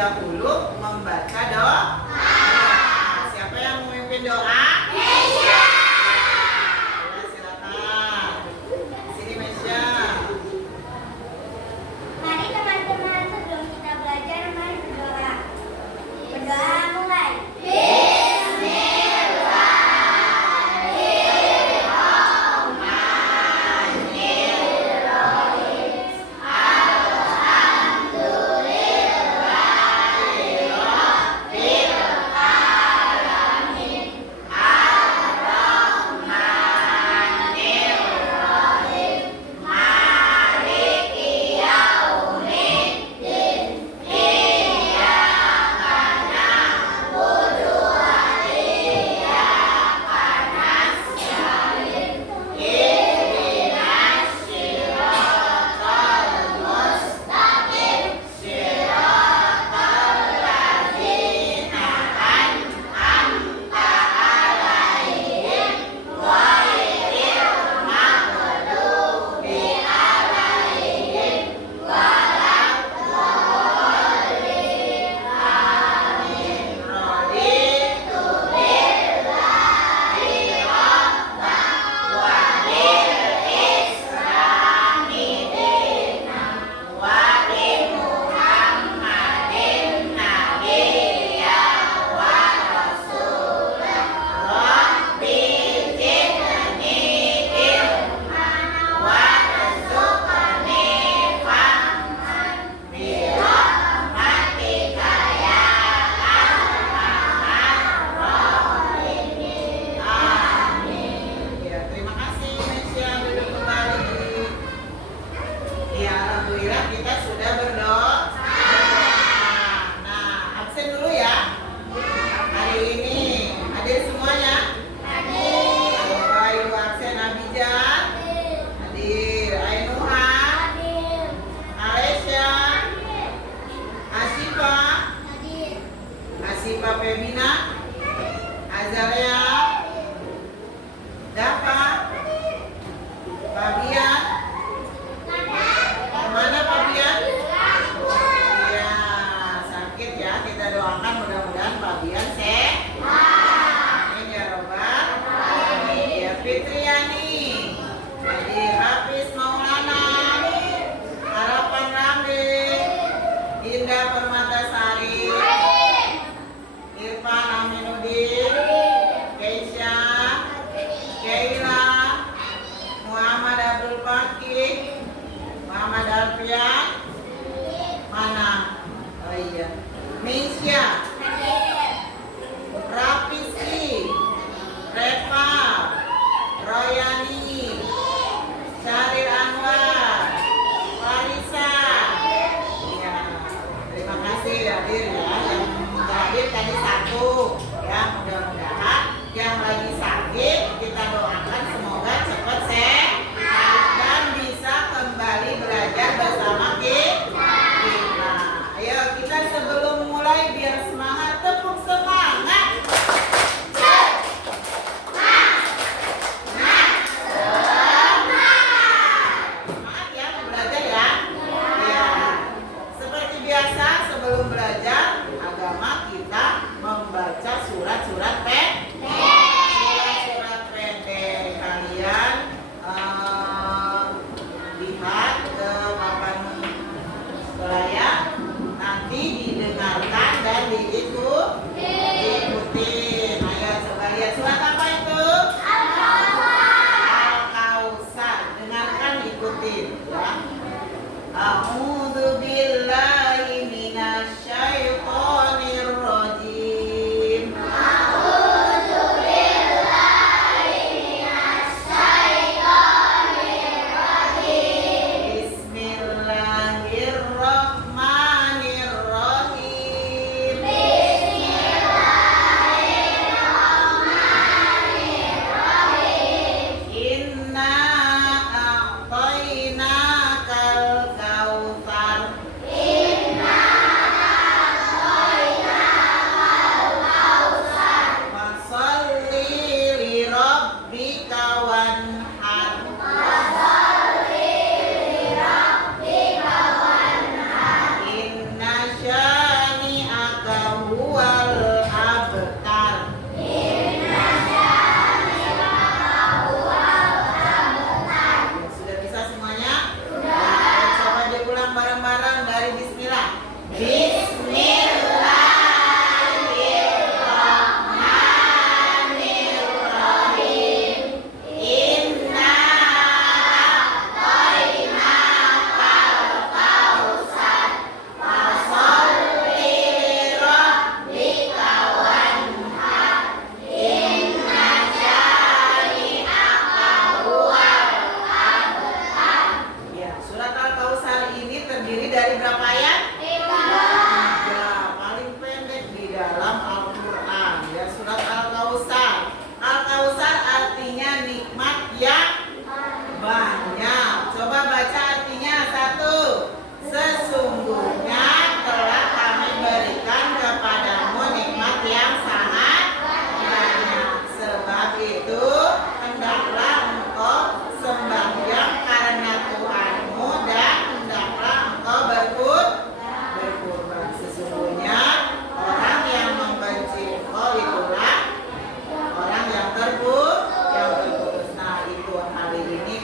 dahulu membaca doa. Siapa yang memimpin doa? Mesya. Ya, silakan. Sini Mesya. Mari teman-teman, sebelum kita belajar, mari berdoa. Berdoa mulai.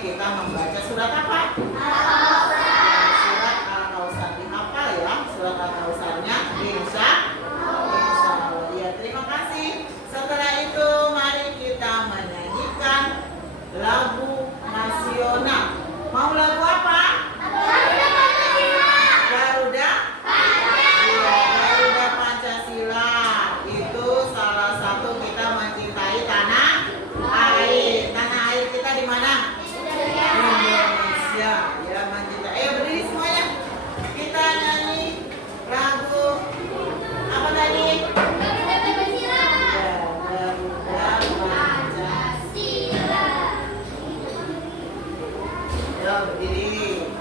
kita membaca surat apa? Surat Al-Kautsar. Dihafal ya surat Al-Kautsarnya. Insya Allah. Ya, terima kasih. Setelah itu mari kita menyanyikan lagu nasional. Mau lagu apa? Garuda? Iya, Garuda Pancasila. Itu salah satu kita mencintai tanah air. Tanah air kita di mana? Indonesia. Ya, mencintai. Ayo berdiri semuanya. Kita nyanyi lagu apa tadi? Ya, Garuda Pancasila. Yo, berdiri.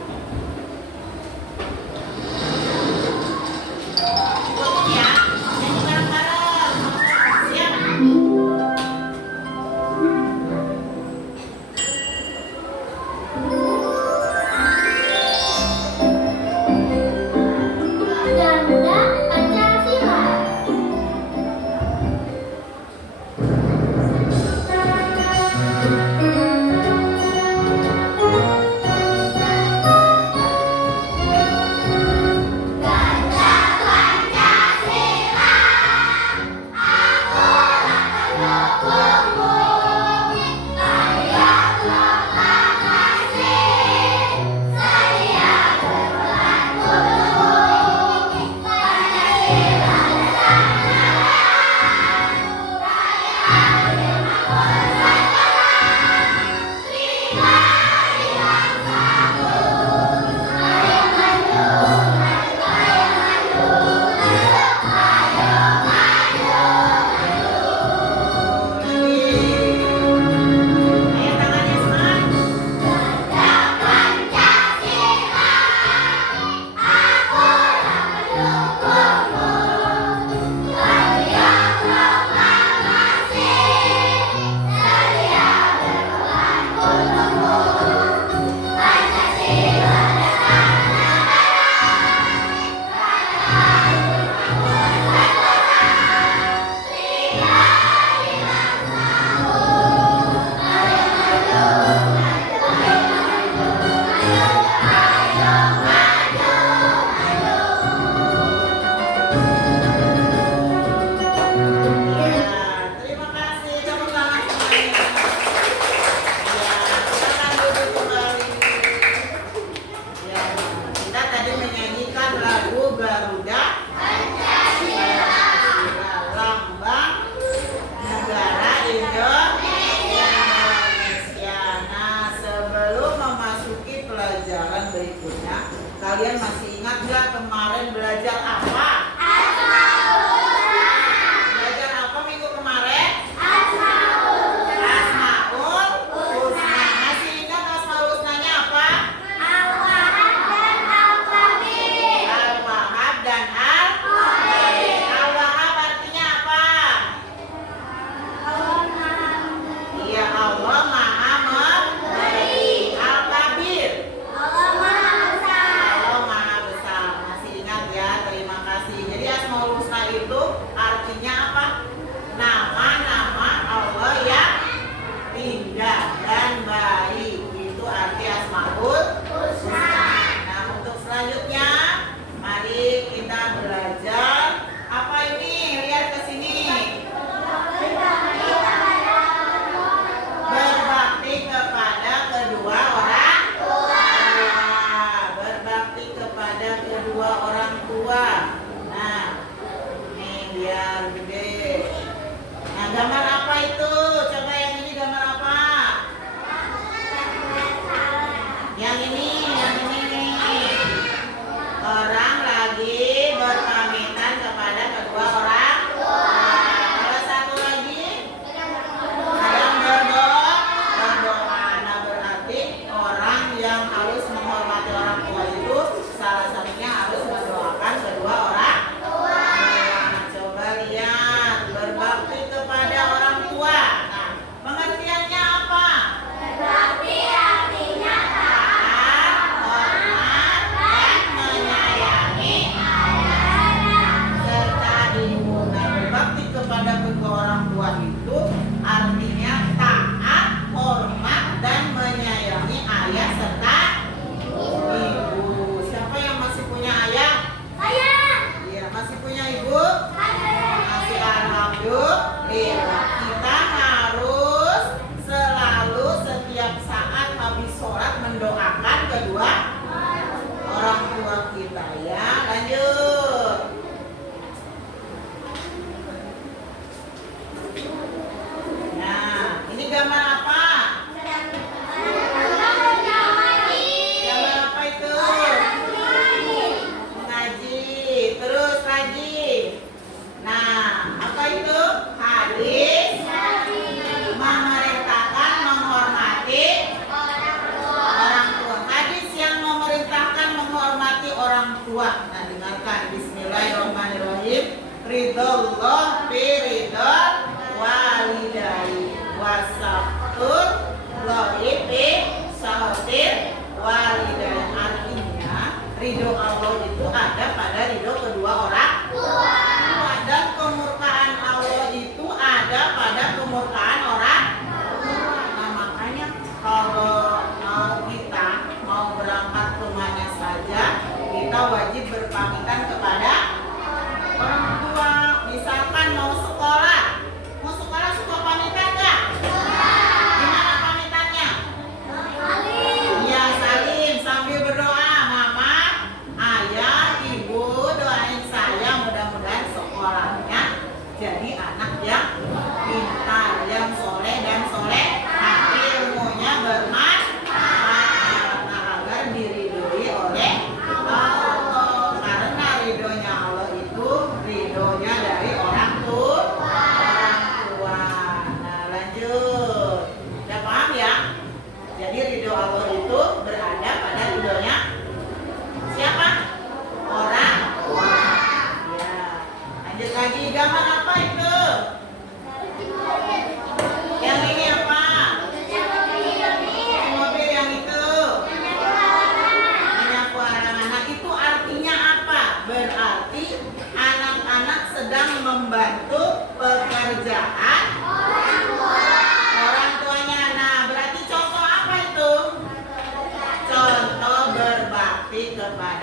Ikutin ya. Nyanyi bareng-bareng. Siap? Garuda Pancasila. Ayo tangannya semangat. Ya, terima kasih. Tepuk tangan semuanya. Ya, silakan duduk kembali. Ya, kita tadi menyanyikan lagu Garuda Pancasila, lambang negara Indonesia. Nah, sebelum memasuki pelajaran berikutnya, kalian masih ingat nggak kemarin belajar apa? Belajar apa minggu kemarin? Asmaul Husna. Masih ingat Asmaul Husnanya apa? Al-Wahhab dan Al-Qadir. Al-Wahhab artinya apa? Iya, Allah Maha Memberi. Al-Qadir, Allah Maha Besar. Masih ingat ya? Terima kasih. Jadi Asmaul Husna itu artinya apa? Nama-nama Allah yang indah dan baik. Itu arti Asmaul Husna. Nah, untuk selanjutnya mari kita belajar apa ini? Lihat ke sini. Berbakti kepada kedua orang tua. Berbakti kepada kedua orang tua. Nah, ini biar gede. Nah, gambar apa itu? Coba yang ini gambar apa?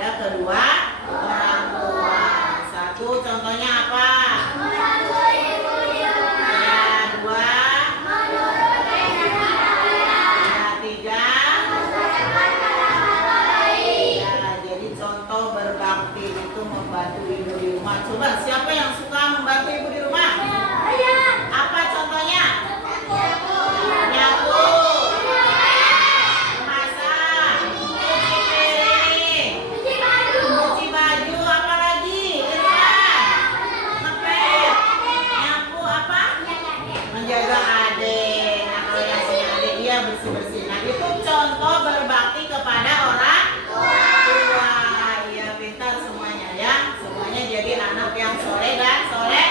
kepada kedua orang tua. Satu, contohnya apa? Membantu ibu di rumah. Ya, dua. Menurunkan harga. Ya, tiga. Mengerjakan hal-hal baik. Ya, jadi contoh berbakti itu membantu ibu di rumah. Coba siapa yang suka membantu ibu di rumah? Ayah. Apa contohnya? Nyapu. Nyapu, masak, cuci piring, Cuci baju. cuci baju, apa lagi? Irfan, ngepel, nyapu apa? Menjaga adik. Nah, kalau yang punya adik dia bersih-bersih. Nah, itu contoh berbakti kepada orang tua. Iya, pintar semuanya ya. Semuanya jadi anak yang soleh dan soleh.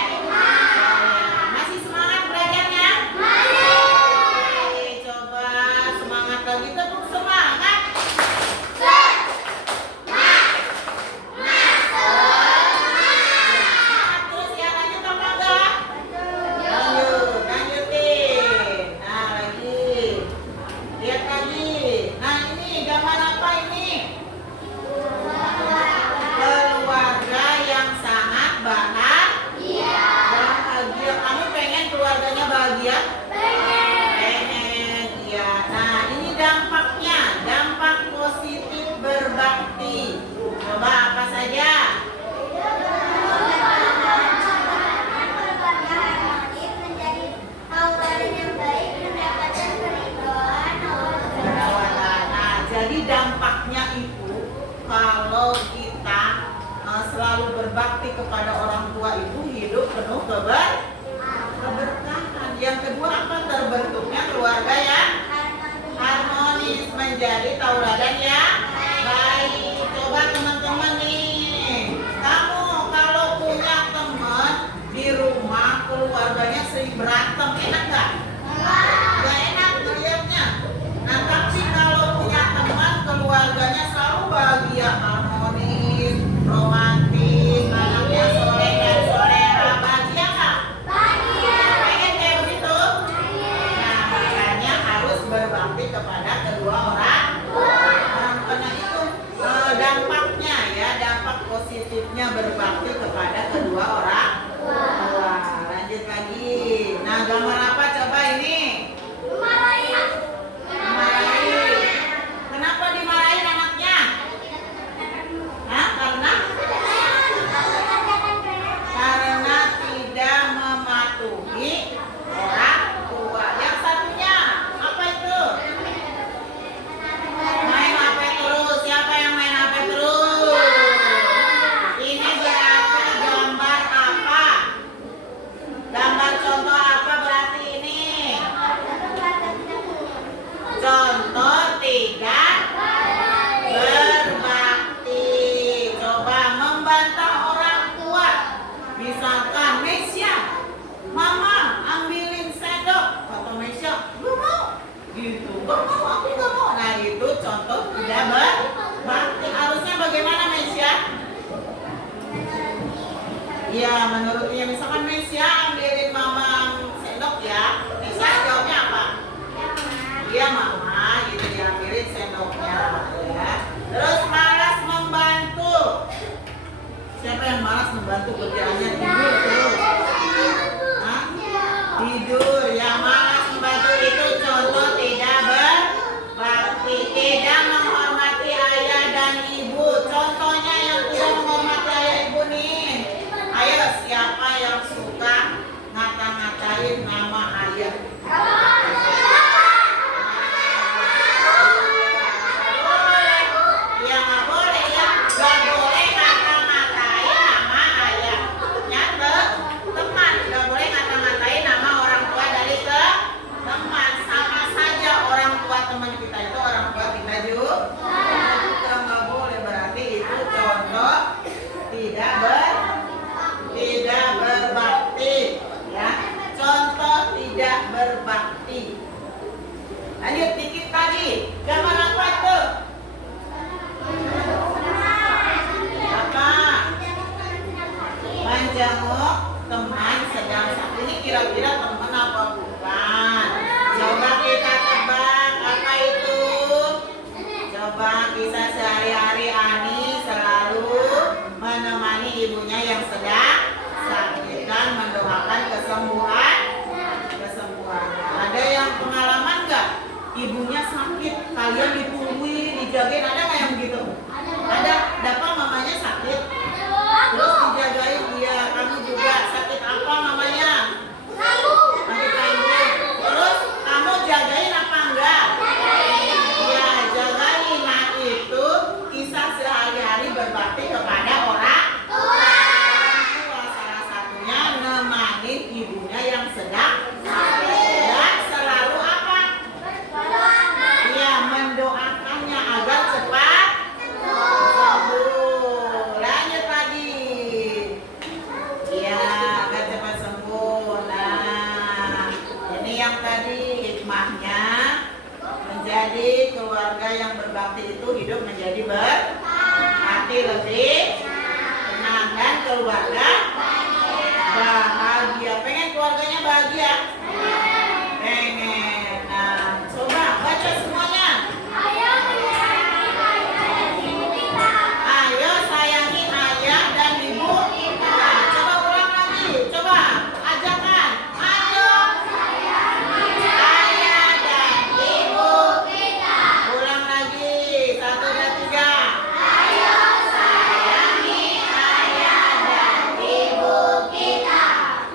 Masih semangat belajarnya? Oke, coba semangat lagi, tepuk semangat. Terus ya, lanjut apa enggak? Lanjutin. Nah, lagi. Lihat lagi. Nah, ini gambar apa ini? Keluarga yang sangat bahagia. Kamu pengen keluarganya bahagia? Pengen. Iya. Nah, ini dampaknya. Dampak positif berbakti. Coba apa saja? Nah, jadi dampaknya itu kalau kita selalu berbakti kepada orang tua itu hidup penuh keberkahan. Yang kedua apa? Terbentuknya keluarga yang harmonis, menjadi tauladan yang baik. Coba teman-teman nih, kamu kalau punya teman di rumah keluarganya sering berantem, enak nggak? Nggak enak ngeliatnya. Nah, tapi kalau punya teman keluarganya selalu bahagia, harmonis, romantis, anaknya soleh dan soleha, bahagia nggak? Pengen kayak begitu? Nah, makanya harus berbakti kepada kedua orang. Karena itu dampaknya ya, dampak positifnya berbakti kepada kedua orang tua. Lanjut lagi. Nah, gambar apa coba ini? Dimarahin. Kenapa dimarahin anaknya? Hah? Karena tidak mematuhi orang tua. Yang satunya apa itu? Main HP terus. Siapa yang main HP terus? Ini berarti gambar apa? Gambar contoh apa berarti ini? Contoh tidak berbakti. Coba membantah orang tua. Misalkan Mesya, Mama ambilin sendok. Kata Mesya, gak mau. Gitu, gak mau, aku gak mau. Nah, itu contoh tidak berbakti. Harusnya bagaimana Mesya? Ya, menurutnya misalkan Mesya ambilin Mama sendok ya. Mesya jawabnya apa? Iya Mama, gitu diambilin sendoknya ya. Terus malas membantu. Siapa yang malas membantu kerjaannya? Tidur terus. Hah? Tidur. Yang malas membantu itu contoh tidak berbakti. Tidak menghormati ayah dan ibu. Contohnya yang tidak menghormati ayah ibu nih. Ayo, siapa yang suka ngata-ngatain nama ayah? Ya nggak boleh ya, nggak boleh ngata-ngatain nama ayah. Nyata. ibunya sakit, kalian ditungguin, dijagain, ada nggak yang begitu? Ada. Dapat mamanya sakit, terus dijagain dia. Kamu juga sakit apa mamanya? Sakit kambing. Terus kamu jagain apa enggak? Ya, jagain. Nah itu kisah sehari-hari berbakti kepada orang tua. Salah satunya nemanin ibunya yang sedang sakit dan selalu apa? Ya, mendoakannya agar cepat sembuh. Lanjut lagi. Ya, agar cepat sembuh. Nah, ini yang tadi hikmahnya, menjadi keluarga yang berbakti itu hidup menjadi berarti lebih tenang dan keluarga bahagia. Pengen keluarganya bahagia? Pengen. Nah, coba baca semuanya. Ayo sayangi ayah dan ibu kita. Coba ulang lagi. Coba ajakan. Ayo ayah dan ibu kita. Ulang lagi. 1, 2, 3. Ayo sayangi ayah dan ibu kita.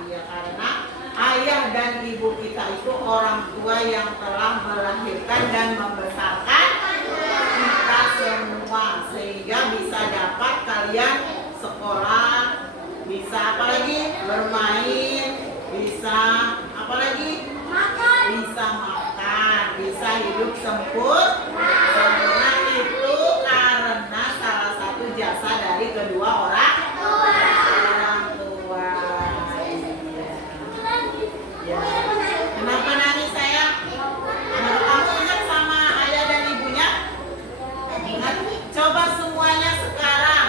Iya, karena ayah dan ibu kita itu orang tua yang telah melahirkan dan membesarkan kita semua, sehingga bisa dapat kalian sekolah, bisa apalagi bermain, bisa apalagi bisa makan, bisa hidup sempurna. Itu karena salah satu jasa dari kedua orang tua. Iya. Ya. Kenapa nangis sayang? Kamu ingat sama ayah dan ibunya? Ingat? Coba semuanya sekarang.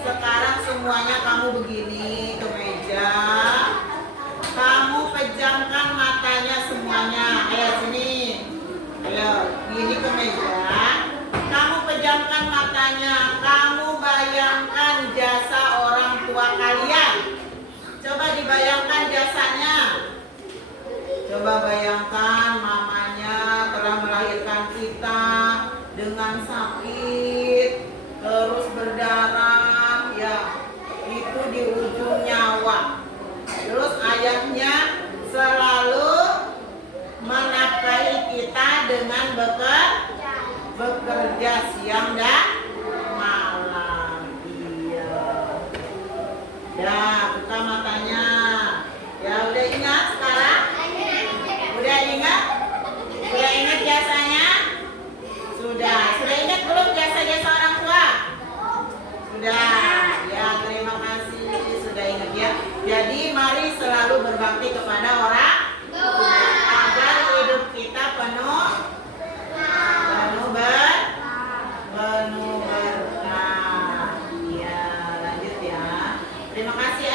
Sekarang semuanya kamu begini ke meja. Kamu pejamkan matanya semuanya. Ayo sini. Ayo, gini ke meja. Kamu pejamkan matanya. Kamu bayangkan jasa orang tua kalian. Coba dibayangkan jasanya. Coba bayangkan mamanya telah melahirkan kita dengan sakit, terus berdarah, ya, itu di ujung nyawa. Terus ayahnya selalu menafkahi kita dengan bekerja siang dan malam. Iya. Dah, buka matanya. Ya, udah ingat sekarang? Udah ingat? Sudah ingat jasanya? Sudah. Sudah ingat belum jasa-jasa orang tua? Sudah. Ya, terima kasih. Sudah ingat ya. Jadi mari selalu berbakti kepada orang tua agar hidup kita penuh berkah. Ya, lanjut ya. Terima kasih.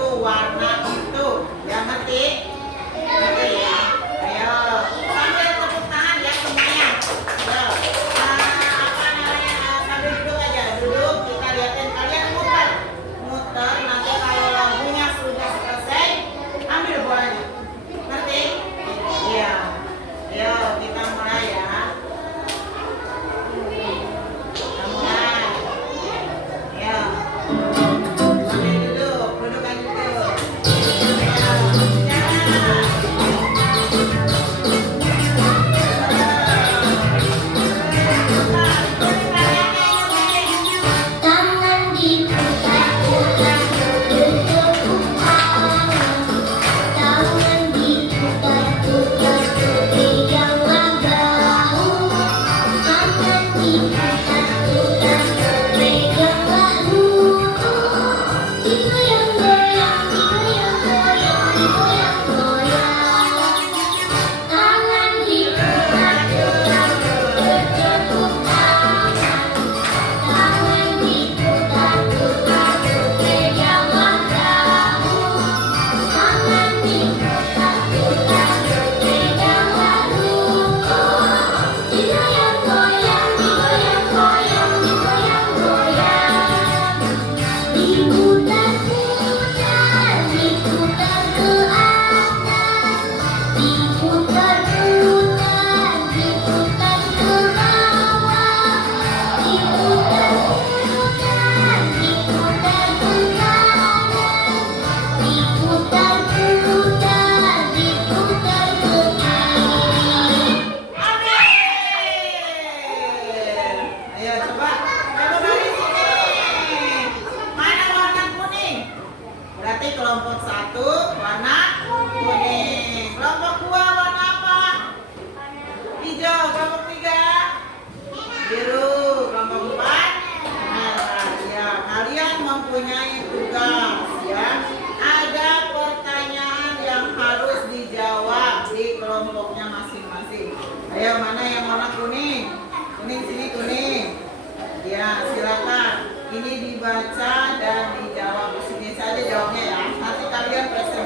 itu warna itu. Ya ngerti? Ngerti ya? Ayo, sambil tepuk tangan ya semuanya. Ayo. Apa namanya? Sambil duduk aja, duduk. Kita lihatin kalian muter, muter. Nanti kalau lagunya sudah selesai, ambil bolanya. Ngerti? Iya. Ayo kita mulai ya. Kita mulai. Ya. Sambil duduk, duduk aja duduk. Ya. Jalan. Tangan diputar-putar, bertepuk tangan. Tangan diputar-putar, peganglah bahu. Tangan diputar-putar, peganglah lutut. Digoyang-goyang, digoyang-goyang, digoyang-goyang. Tangan diputar-putar, bertepuk tangan. Tangan diputar-putar, peganglah bahu. Tangan diputar-putar, peganglah lutut. Digoyang-goyang, digoyang-goyang, digoyang-goyang. Diputar-putar, diputar ke atas. Diputar-putar, diputar ke bawah. Diputar-putar, diputar ke kanan. Diputar-putar, diputar ke kiri. Ayo coba balik sini. Mana warna kuning? Berarti kelompok 1 warna kuning. Kelompok 2 warna apa? Hijau. Kelompok 3 biru. Kelompok 4 merah. Ya, kalian mempunyai tugas ya. Ada pertanyaan yang harus dijawab di kelompoknya masing-masing. Ayo, mana yang warna kuning? Kuning sini kuning. Ya, silakan. Ini dibaca dan dijawab di sini saja jawabnya ya. Nanti kalian presentasi.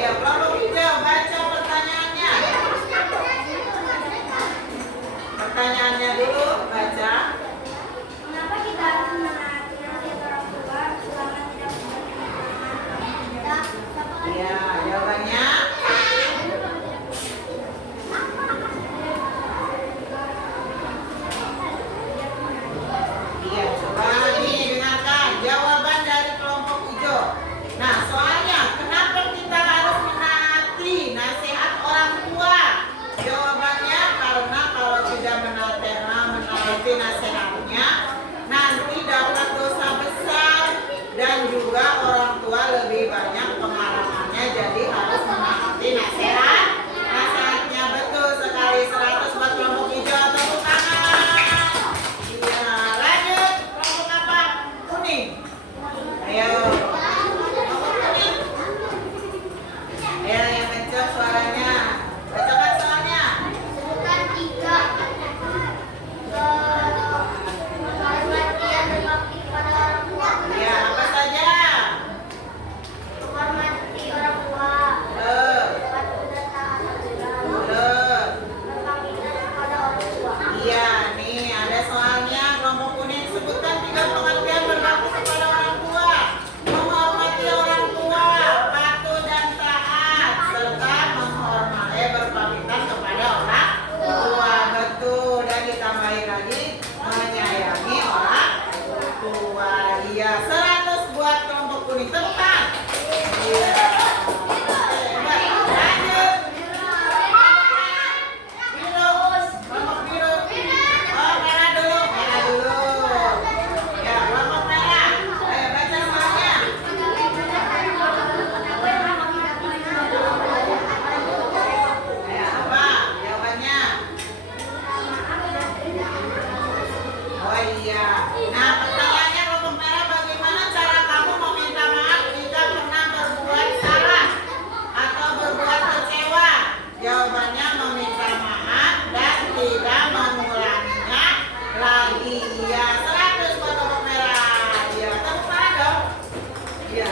Ayo kelompok hijau baca pertanyaannya. Pertanyaannya dulu baca. Mengapa kita harus menaati nasihat orang tua selama tidak kita? Ya, jawabannya. Iya, coba didengarkan jawaban dari kelompok hijau. Nah, soalnya kenapa kita harus menaati nasihat orang tua? Jawabannya karena kalau tidak menaati nasihatnya, nanti dapat dosa besar dan juga orang tua lebih banyak pengalamannya, jadi harus menaati nasihatnya. Betul sekali, 100 buat kelompok hijau, tepuk tangan. Iya, lanjut kelompok apa? Kuning. Ayo, kelompok kuning. Ayo yang kencang suaranya. Bacakan soalnya. Sebutkan 3 pengertian berbakti kepada orang tua. Iya, apa saja? Menghormati orang tua, patuh dan taat aturan, berpamitan kepada orang tua. Iya, nih ada soalnya kelompok kuning. Sebutkan 3 pengertian berbakti kepada orang tua. Menghormati orang tua, patuh dan taat, serta berpamitan kepada orang tua. Betul, dan ditambahin lagi menyayangi orang tua. Iya, 100 buat kelompok kuning. Tepuk tangan. Iya. Lanjut. Biru, kelompok biru. Oh, merah dulu, merah dulu. Ya, kelompok merah. Ayo baca soalnya. Ayo apa? Jawabannya. Oh iya. Nah, pertanyaannya kelompok merah, bagaimana cara kamu meminta maaf jika pernah berbuat salah atau berbuat kecewa? Jawabannya meminta maaf dan tidak mengulanginya lagi. Iya, 100 buat kelompok merah. Iya, tepuk tangan dong. Iya,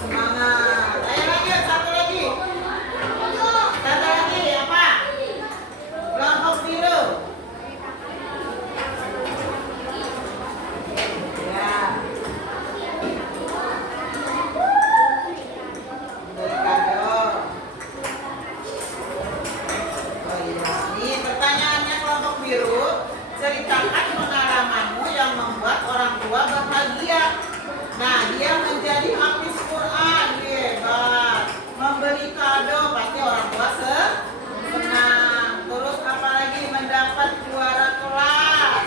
semangat. Ayo lanjut, satu lagi. Satu lagi apa? Kelompok biru. Ya. Beri kado. Oh iya. Ini pertanyaannya kelompok biru. Ceritakan pengalamanmu yang membuat orang tua bahagia. Nah, dia menjadi hafiz Quran, hebat. Memberi kado, pasti orang tua senang. Terus apalagi mendapat juara kelas.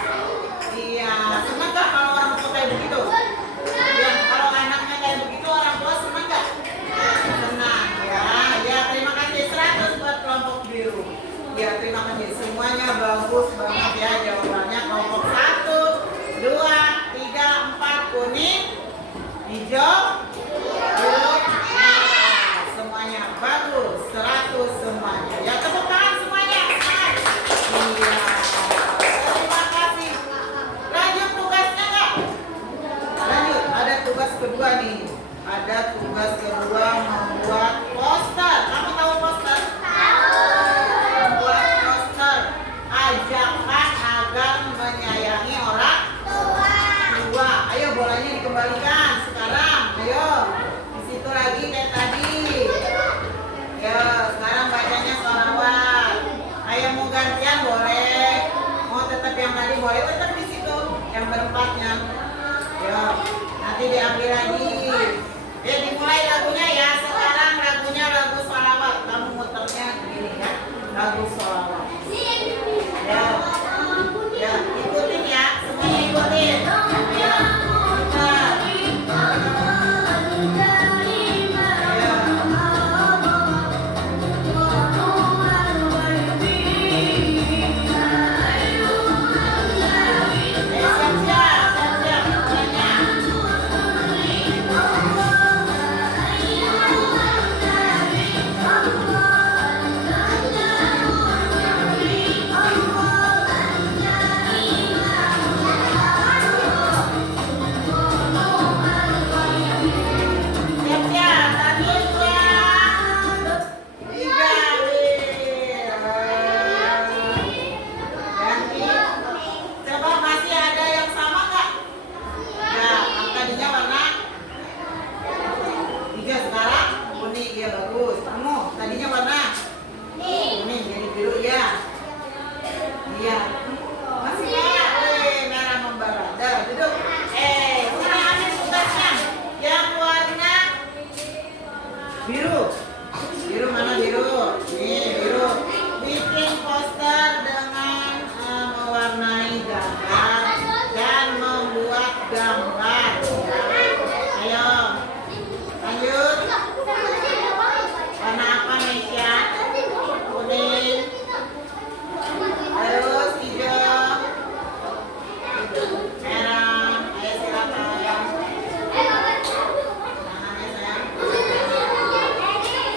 Iya, senang nggak kalau orang tua kayak begitu? Ya, kalau anaknya kayak begitu, orang tua senang nggak? Senang, ya. Ya, terima kasih 100 buat kelompok biru. Ya, terima kasih. Semuanya bagus banget ya jawabannya. Kelompok 1, 2, 3, 4 kuning, hijau, biru, merah. Semuanya bagus. Biru mana biru? Nih biru. Bikin poster dengan mewarnai gambar dan membuat gambar. Ayo, lanjut. Warna apa Nesya? Kuning. Terus hijau. Merah. Ayo silakan. Tangannya sayang.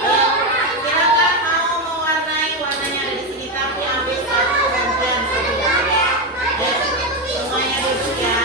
Ayo, silakan mau mewarnai warnanya ada di sini tapi ambil satu gantian satu. Ayo, semuanya duduk ya.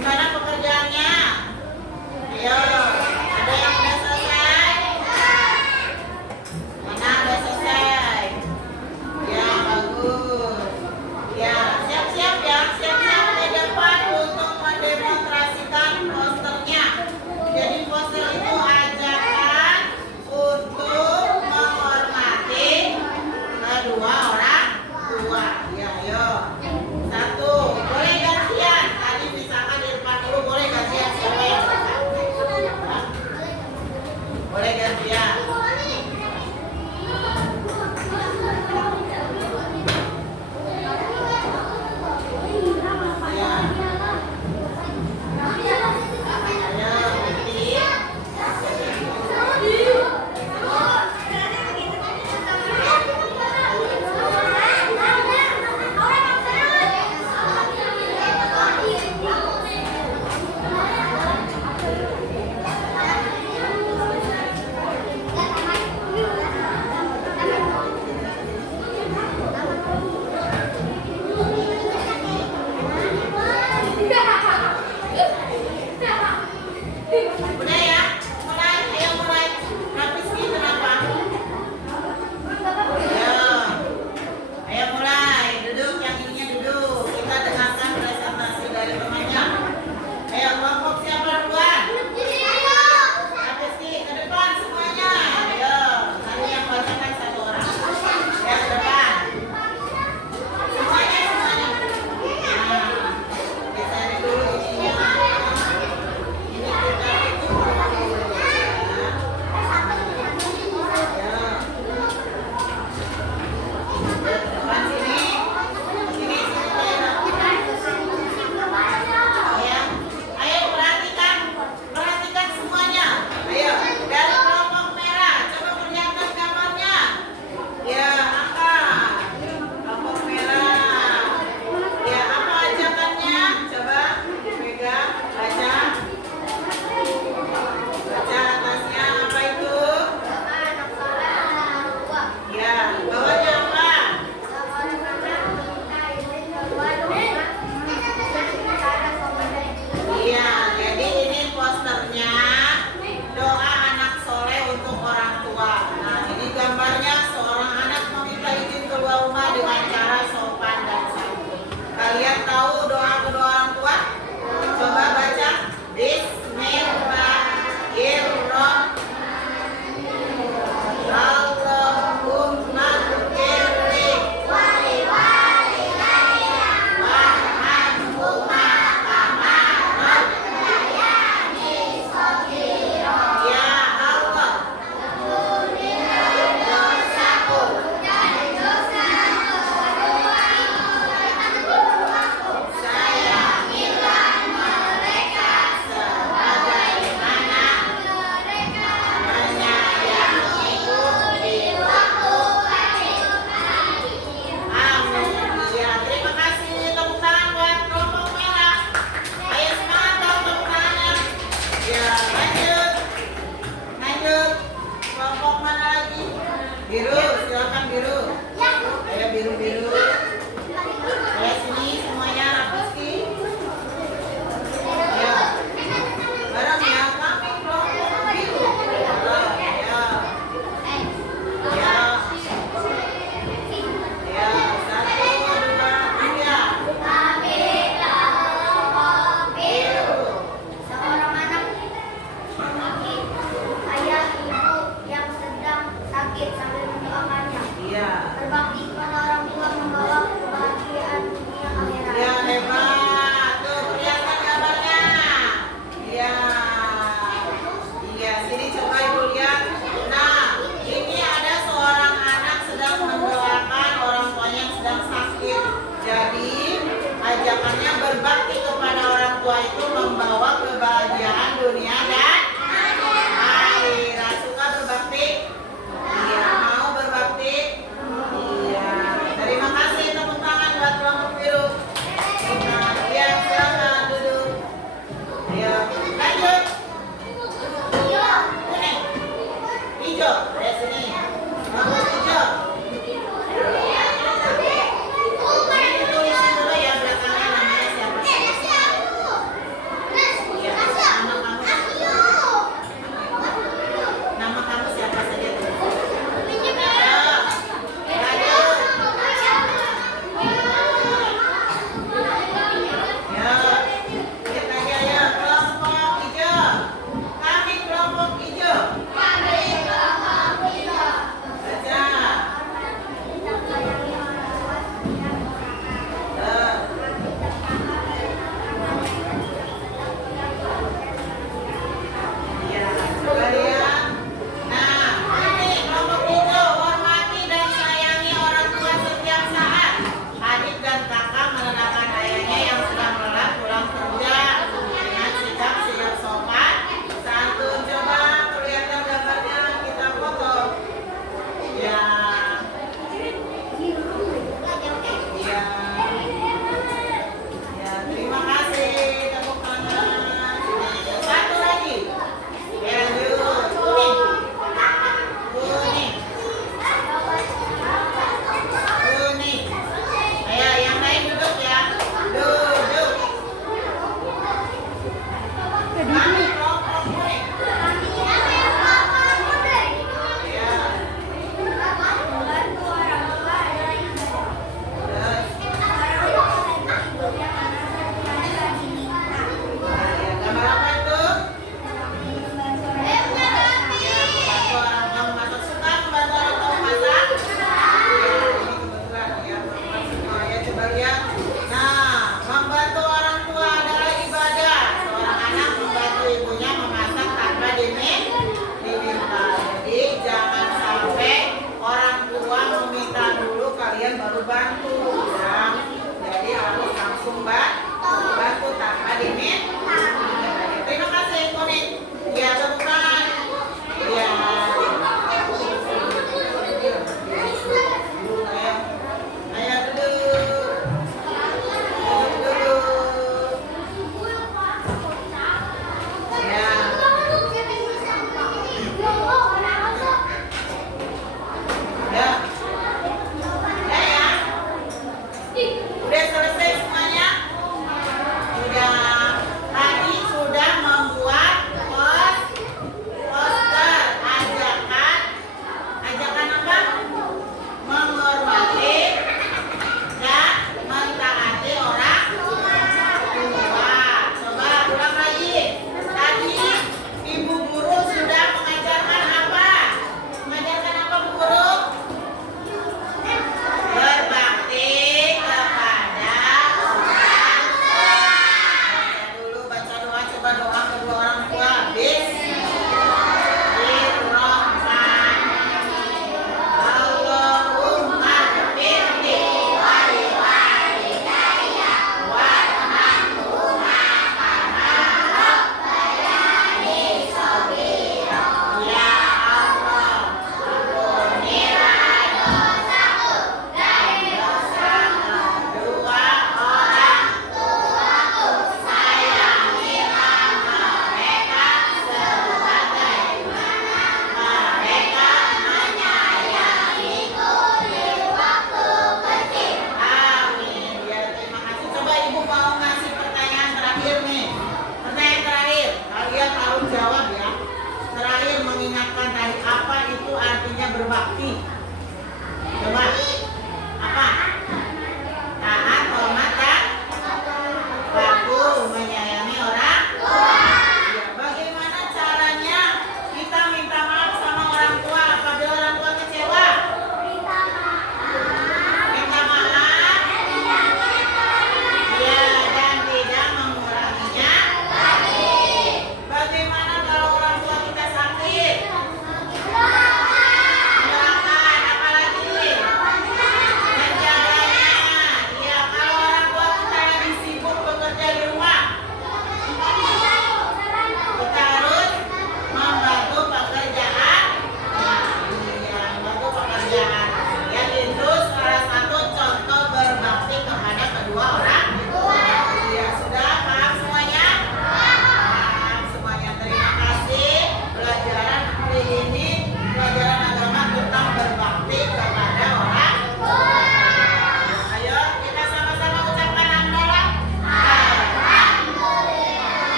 Gimana pekerjaannya? Ayo